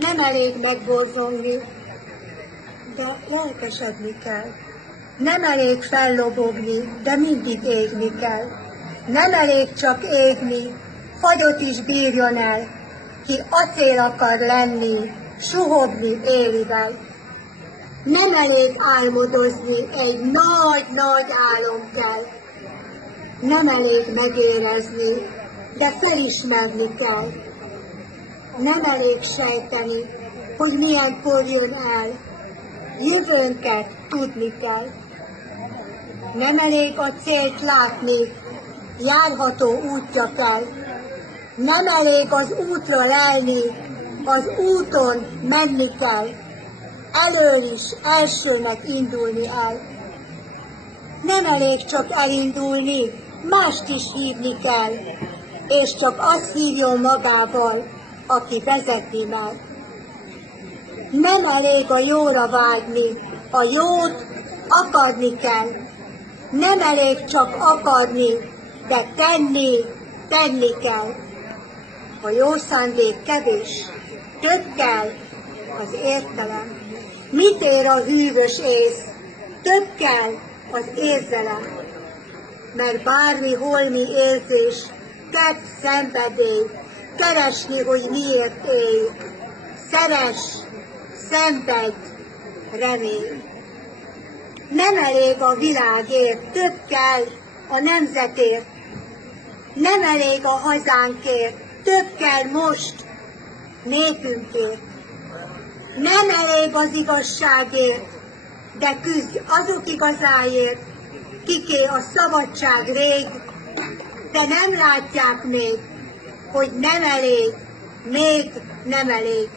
Nem elég megborzongni, de lelkesedni kell. Nem elég fellobogni, de mindig égni kell. Nem elég csak égni, fagyot is bírjon el, ki acél akar lenni, suhogni élivel. Nem elég álmodozni, egy nagy-nagy álom kell. Nem elég megérezni, de felismerni kell. Nem elég sejteni, hogy milyenkor jön el. Jövőnket tudni kell. Nem elég a célt látni, járható útja kell. Nem elég az útra lelni, az úton menni kell. Elől is elsőnek indulni el. Nem elég csak elindulni, mást is hívni kell, és csak azt hívjon magával, aki vezetni meg. Nem elég a jóra vágyni, a jót akarni kell. Nem elég csak akarni, de tenni kell. A jó szándék kevés, több kell az értelem. Mit ér a hűvös ész? Több kell az érzelem. Mert bármi holmi érzés, tett szenvedély, keresni, hogy miért élj. Szeress, szenvedj, remény. Nem elég a világért, több kell a nemzetért. Nem elég a hazánkért, több kell most népünkért. Nem elég az igazságért, de küzdj azok igazáért, kiké a szabadság rég, de nem látják még, hogy nem elég, még nem elég.